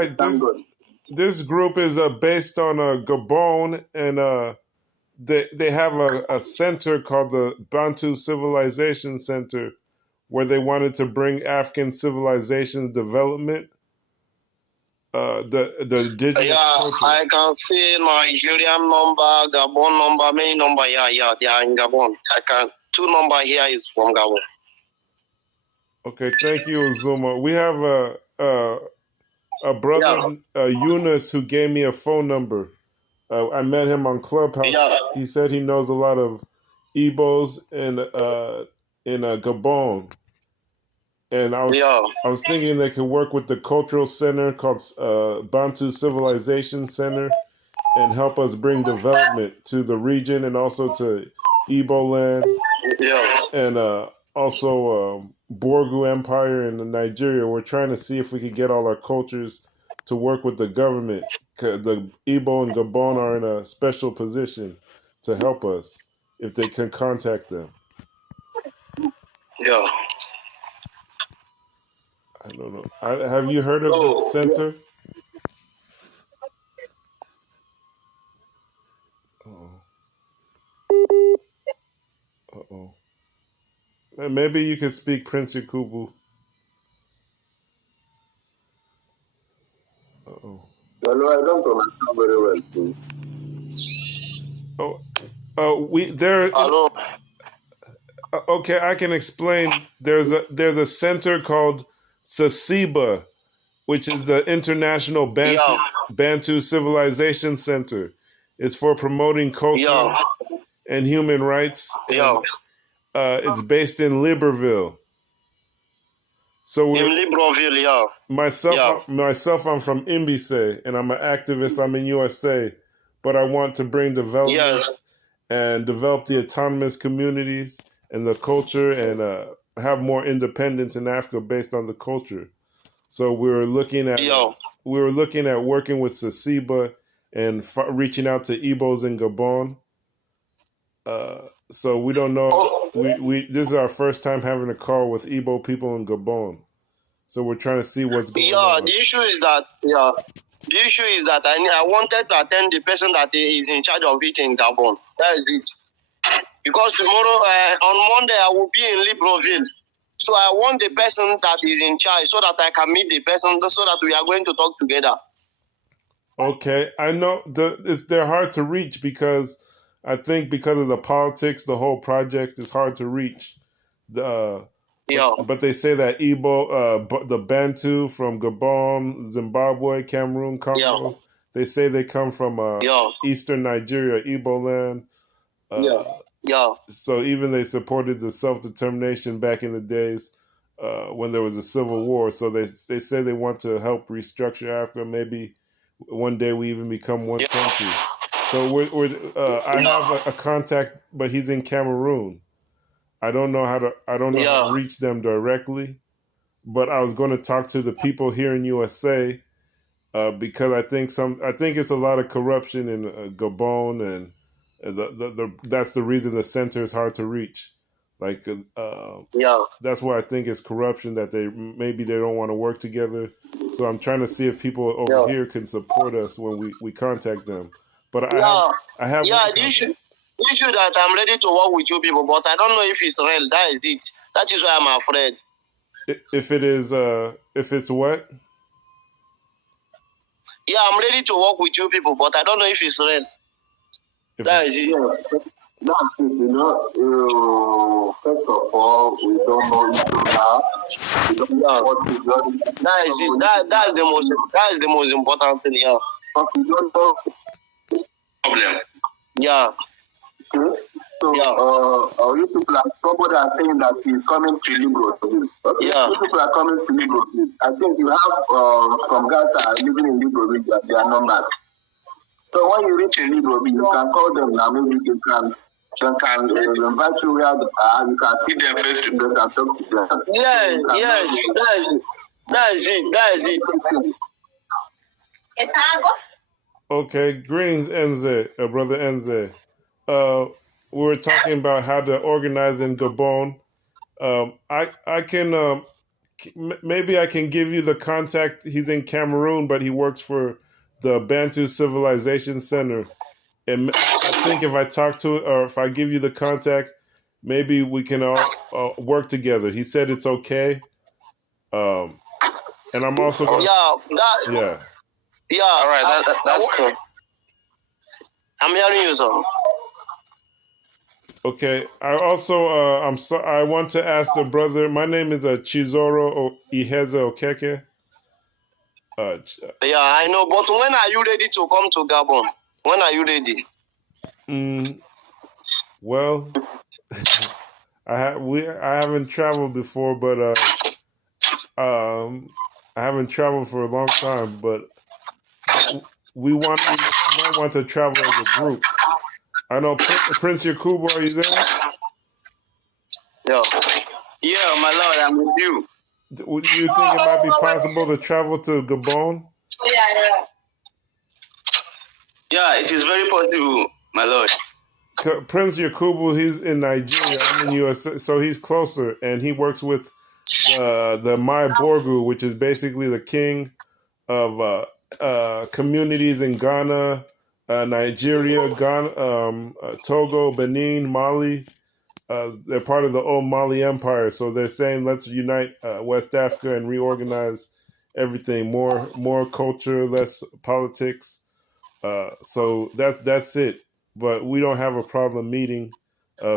right. Thank God. This group is based on Gabon, and they have a center called the Bantu Civilization Center, where they wanted to bring African civilization development, the indigenous culture. I can see Nigerian number, Gabon number, many number. Yeah, they are in Gabon. I can 2 number here is from Gabon. Okay, thank you, Zuma. We have a brother, Eunice, who gave me a phone number. I met him on Clubhouse. Yeah. He said he knows a lot of Igbos in Gabon, and I was thinking they could work with the cultural center called Bantu Civilization Center and help us bring development to the region and also to Igbo land. Yeah. And also Borgu Empire in Nigeria. We're trying to see if we could get all our cultures to work with the government. The Igbo and Gabon are in a special position to help us if they can contact them. Yeah. I don't know. Have you heard of this center? Uh-oh. Maybe you can speak Prince Yakubu. Uh-oh. Hello, I don't understand very well, please. Hello. Okay, I can explain. There's a center called CICIBA, which is the International Bantu Civilization Center. It's for promoting culture and human rights. It's based in Libreville. So in Libreville, myself, I'm from Imbise, and I'm an activist. I'm in USA, but I want to bring development and develop the autonomous communities and the culture, and have more independence in Africa based on the culture. So we were looking at working with CICIBA and reaching out to Igbos in Gabon. So we don't know. This is our first time having a call with Igbo people in Gabon. So we're trying to see what's going on. The issue is that I wanted to attend the person that is in charge of it in Gabon. That is it. Because tomorrow, on Monday, I will be in Libreville. So I want the person that is in charge so that I can meet the person so that we are going to talk together. Okay. I know they're hard to reach because I think because of the politics, the whole project is hard to reach. But they say that Igbo, the Bantu from Gabon, Zimbabwe, Cameroon, Congo, they say they come from eastern Nigeria, Igbo land. So even they supported the self-determination back in the days when there was a civil war. So they say they want to help restructure Africa. Maybe one day we even become one country. So I have a contact, but he's in Cameroon. I don't know how to reach them directly, but I was going to talk to the people here in USA because I think it's a lot of corruption in Gabon, and that's the reason the center is hard to reach. Like that's why I think it's corruption that maybe they don't want to work together. So I'm trying to see if people over here can support us when we contact them. But I have the issue that I'm ready to work with you people, but I don't know if it's real. That is it. That is why I'm afraid. If it's what? Yeah, I'm ready to work with you people, but I don't know if it's real. That is it. That's it, first of all, we don't know each other. We don't know what is going. That is it. That is the most important thing, But we don't know problem. So, you people are somebody are saying that he's coming to Libreville. Okay? You people are coming to Libreville. I think you have some guys that are living in Libreville, their numbers. So when you reach Libreville, you can call them now. Maybe you can invite you where you can see them face to face and talk to them. That is it. Okay, greetings, Enze, brother Enze. We were talking about how to organize in Gabon. I can maybe I can give you the contact. He's in Cameroon, but he works for the Bantu Civilization Center. And I think if I talk to it, or if I give you the contact, maybe we can all work together. He said it's okay. And I'm also gonna, yeah. All right, that's cool. I'm hearing you, sir. Okay. I also I want to ask the brother. My name is Chizoro Iheze Okeke. Yeah, I know. But when are you ready to come to Gabon? When are you ready? Well, I haven't traveled before, but I haven't traveled for a long time. But we might want to travel as a group. I know Prince Yakubu, are you there? Yeah, my lord, I'm with you. Do you think it might be possible to travel to Gabon? Yeah, it is very possible, my lord. Prince Yakubu, he's in Nigeria. I'm in US, so he's closer, and he works with the Mai Borgu, which is basically the king of communities in Ghana, Nigeria, Ghana, Togo, Benin, Mali. They're part of the old Mali Empire, so they're saying let's unite West Africa and reorganize everything. More culture, less politics. So that's it. But we don't have a problem meeting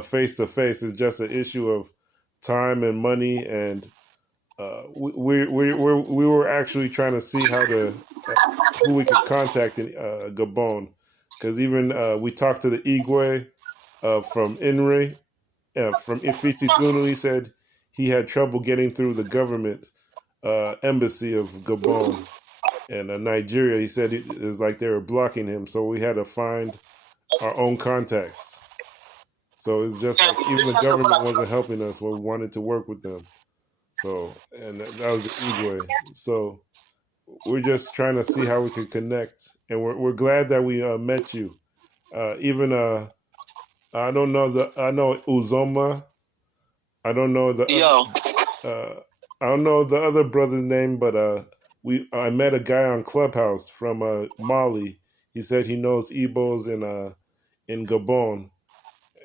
face to face. It's just an issue of time and money, and we were actually trying to see who we could contact in Gabon, because even we talked to the Igwe from INRI, from Ifitidunu. He said he had trouble getting through the government embassy of Gabon, and Nigeria. He said it was like they were blocking him, so we had to find our own contacts. So it's just like even the government wasn't helping us when we wanted to work with them. So, and that was the Igwe. So we're just trying to see how we can connect, and we're glad that we met you. Even I don't know I know Uzoma. I don't know I don't know the other brother's name, but I met a guy on Clubhouse from Mali. He said he knows Igbos in Gabon,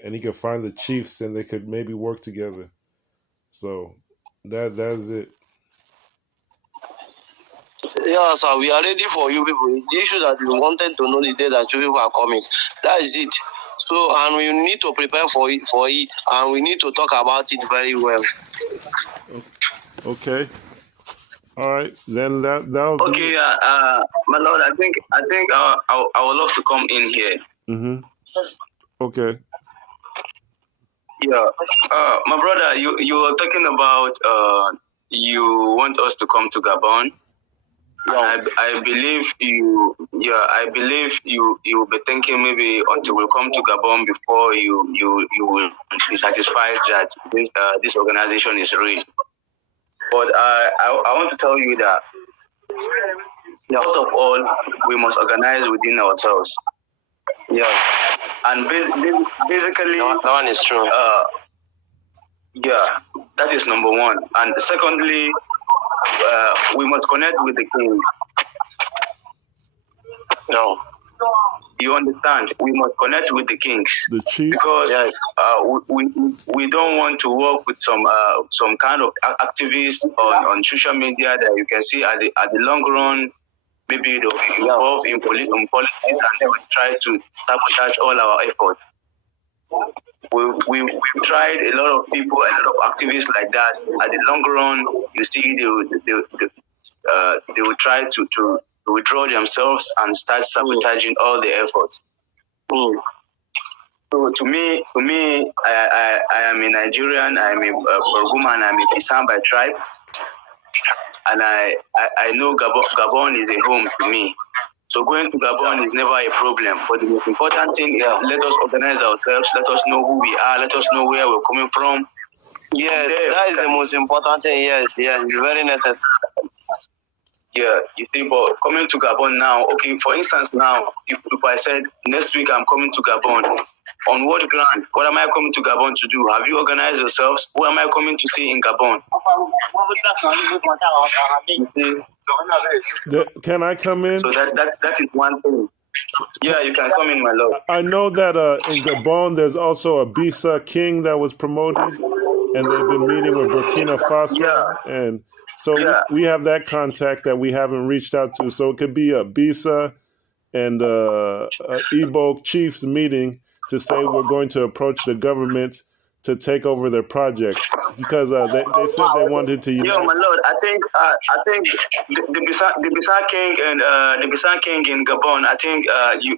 and he could find the chiefs, and they could maybe work together. So that's it. Yeah, sir, we are ready for you people. The issue that we wanted to know the day that you people are coming. That is it. So, and we need to prepare for it, and we need to talk about it very well. Okay. All right. Then that'll be. Okay, my lord, I think I would love to come in here. Mm-hmm. Okay. Yeah. My brother, you were talking about you want us to come to Gabon. Yeah. I believe you. Yeah, I believe you will be thinking maybe until we come to Gabon before you will be satisfied that this organization is real. But I want to tell you that first of all, we must organize within ourselves. Yeah, and basically that one is true. Yeah, that is number one. And secondly, we must connect with the king. No. You understand? We must connect with the kings. The chief? Because yes. We don't want to work with some kind of activists on social media that you can see at the long run, maybe they'll be involved in politics and they will try to sabotage all our efforts. We've tried a lot of people, a lot of activists like that. At the long run, you see they will try to withdraw themselves and start sabotaging all the efforts. So to me, I am a Nigerian. I am a Borguman. I am a Bisan by tribe, and I know Gabon is a home to me. So going to Gabon is never a problem. But the most important thing is let us organize ourselves. Let us know who we are. Let us know where we're coming from. Yes, that is the most important thing. Yes, it's very necessary. Yeah, you see, but coming to Gabon now, okay, for instance, now, if I said next week I'm coming to Gabon, On what ground? What am I coming to Gabon to do? Have you organized yourselves? Who am I coming to see in Gabon? Can I come in? So that is one thing. Yeah, you can come in, my lord. I know that in Gabon, there's also a Bisa king that was promoted, and they've been meeting with Burkina Faso. Yeah. And so we have that contact that we haven't reached out to. So it could be a Bisa and Igbo chiefs meeting to say we're going to approach the government to take over their project, because they said they wanted to unite. Yeah, my lord, I think the Bisa king and the Bisa king in Gabon, I think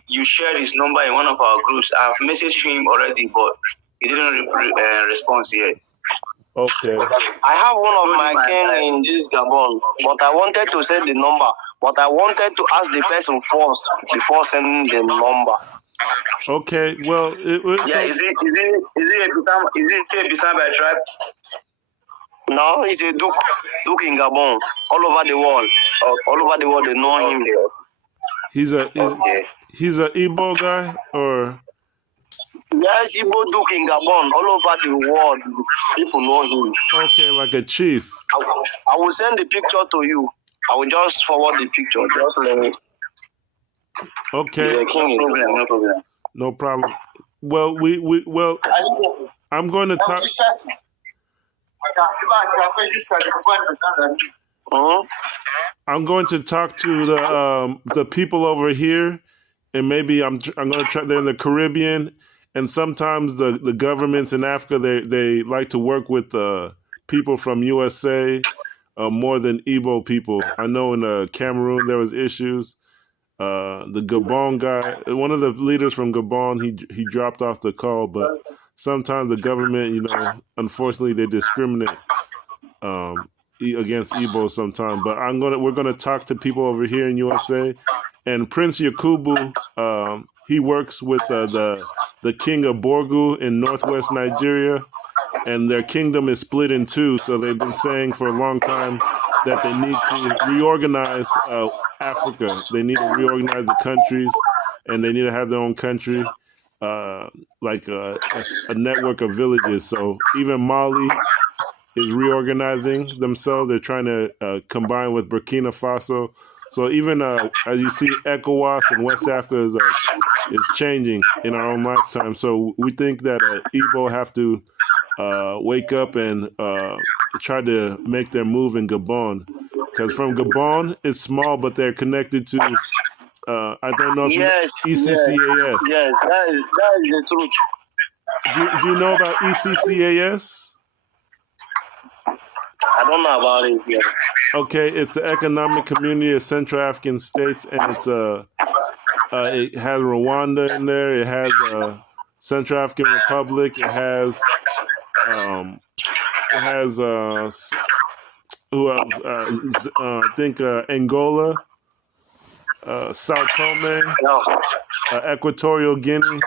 you shared his number in one of our groups. I've messaged him already, but he didn't respond yet. Okay. I have one of my king in this Gabon, but I wanted to send the number, but I wanted to ask the person first before sending the number. Okay, well, yeah, is it a Bisa by tribe? No, he's a Duke in Gabon. All over the world, they know him. He's a Igbo guy, or? Yes, Igbo Duke in Gabon. All over the world, people know him. Okay, like a chief. I will send the picture to you. I will just forward the picture. Just let me. Okay. No problem. No problem. Well, I'm going to talk. I'm going to talk to the people over here, and maybe I'm going to try. They're in the Caribbean, and sometimes the governments in Africa they like to work with people from USA more than Igbo people. I know in Cameroon there was issues. The Gabon guy, one of the leaders from Gabon, he dropped off the call, but sometimes the government, unfortunately they discriminate against Igbo sometimes. But we're gonna talk to people over here in USA, and Prince Yakubu, he works with the king of Borgu in northwest Nigeria, and their kingdom is split in two. So they've been saying for a long time that they need to reorganize Africa. They need to reorganize the countries, and they need to have their own country, like a network of villages. So even Mali is reorganizing themselves. They're trying to combine with Burkina Faso. So even as you see, ECOWAS and West Africa is changing in our own lifetime. So we think that Igbo have to wake up and try to make their move in Gabon. Because from Gabon, it's small, but they're connected to, I don't know if ECCAS. Yes, that is the truth. Do you know about ECCAS? I don't know about it yet. Okay, it's the Economic Community of Central African States, and it's it has Rwanda in there. It has Central African Republic. It has who else? I think Angola, Sao Tome, Equatorial Guinea.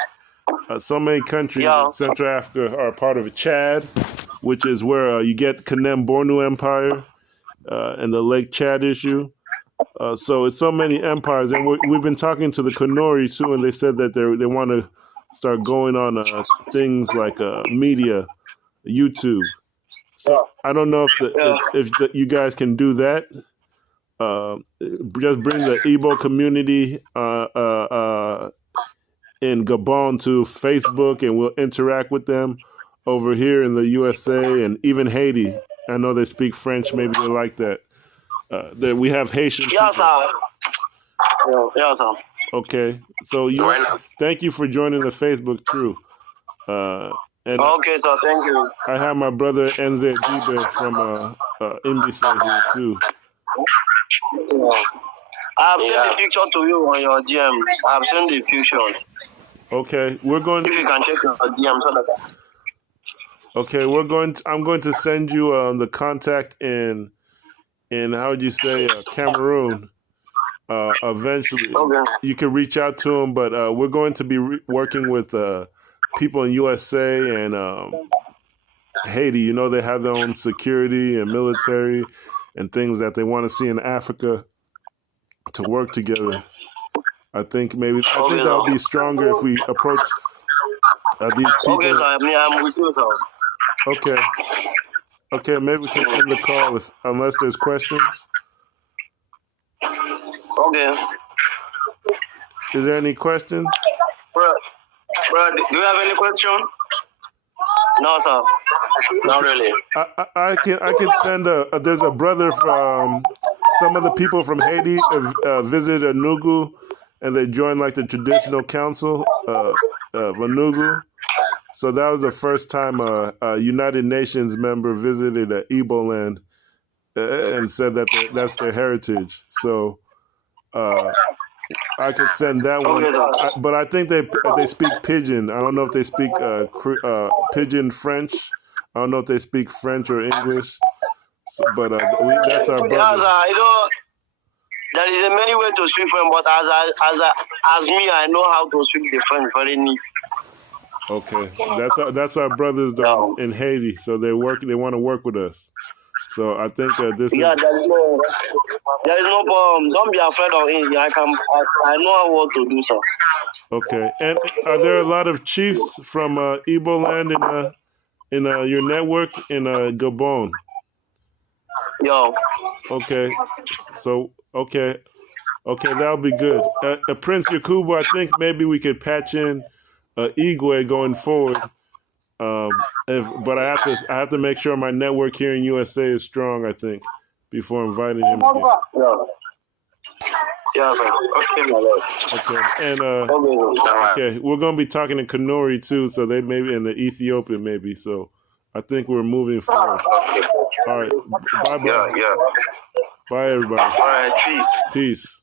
So many countries in Central Africa are part of Chad, which is where you get Kanem Bornu Empire and the Lake Chad issue. So it's so many empires. And we've been talking to the Kanuri, too, and they said that they want to start going on things like media, YouTube. So I don't know if you guys can do that. Just bring the Igbo community in Gabon to Facebook, and we'll interact with them over here in the USA and even Haiti. I know they speak French. Maybe they like that. That we have Haitian people. Yes, sir. Yes, sir. Okay. So thank you for joining the Facebook crew. And okay, so thank you. I have my brother Enze Jibe from Imbisa here too. I have sent the picture to you on your DM. I have sent the picture. Okay, we're going. If you can check your DM, so that. Okay, I'm going to send you the contact in how would you say Cameroon. Eventually, you can reach out to them, but we're going to be working with people in USA and Haiti. They have their own security and military and things that they want to see in Africa to work together. I think that would be stronger if we approach Are these people? Okay, sir. I'm with you, sir. Okay. Okay, maybe we can end the call unless there's questions. Okay. Is there any questions? Bro, do you have any question? No, sir. Not really. I can send there's a brother from some of the people from Haiti visited Enugu, and they joined like the traditional council of Enugu. So that was the first time a United Nations member visited Igbo land and said that that's their heritage. So I could send that one, but I think they speak Pidgin. I don't know if they speak Pidgin French. I don't know if they speak French or English. So, but that's our brother. There is a many way to speak French, but as me, I know how to speak the French very neat. Okay, that's our brothers though, in Haiti. So they want to work with us. So I think this is. Yeah, there is no problem. Don't be afraid of it. I know what to do, sir. Okay, and are there a lot of chiefs from Igbo land in your network in Gabon? Yo. Okay, so that'll be good. Prince Yakubu, I think maybe we could patch in Igwe going forward. But I have to make sure my network here in USA is strong, I think, before inviting him again. Yeah, sir. Okay, my lord. Okay, and okay, we're gonna be talking in Kanuri too, so they maybe in the Ethiopian maybe. So I think we're moving forward. All right, bye. Yeah. Bye, everybody. All right, peace. Peace.